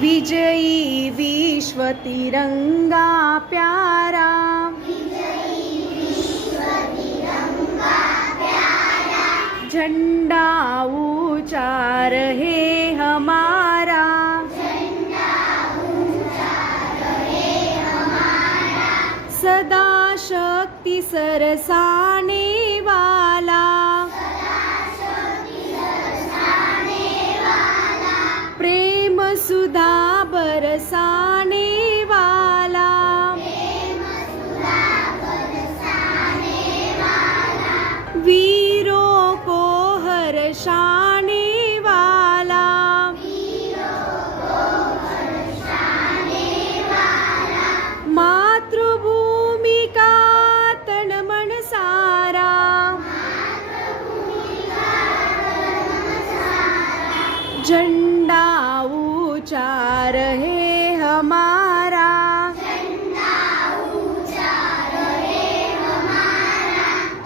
विजयी विश्व तिरंगा प्यारा। झंडा ऊंचा रहे हमारा। सदा शक्ति सरसाने वाला। सुधा बरसाने वाला। वीरों को हर्षाने वाला। मातृभूमि का तन मन सारा। झंडा ऊँचा रहे हमारा।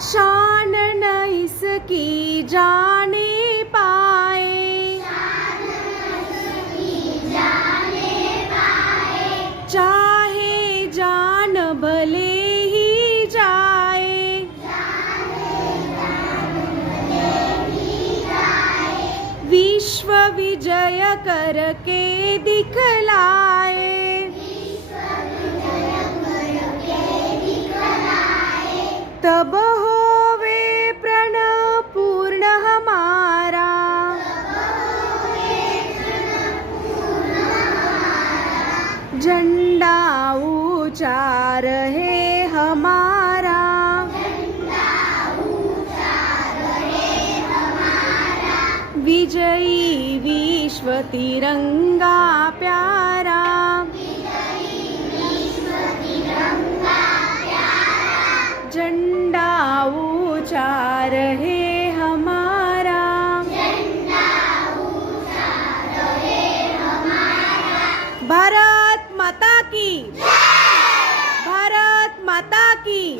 शान न इसकी जाने। विजय करके दिखलाए। तब होवे प्रण पूर्ण हमारा। झंडा ऊँचा रहे हमारा। तिरंगा प्यारा। झंडा ऊँचा रहे हमारा। भारत माता की। भारत माता की।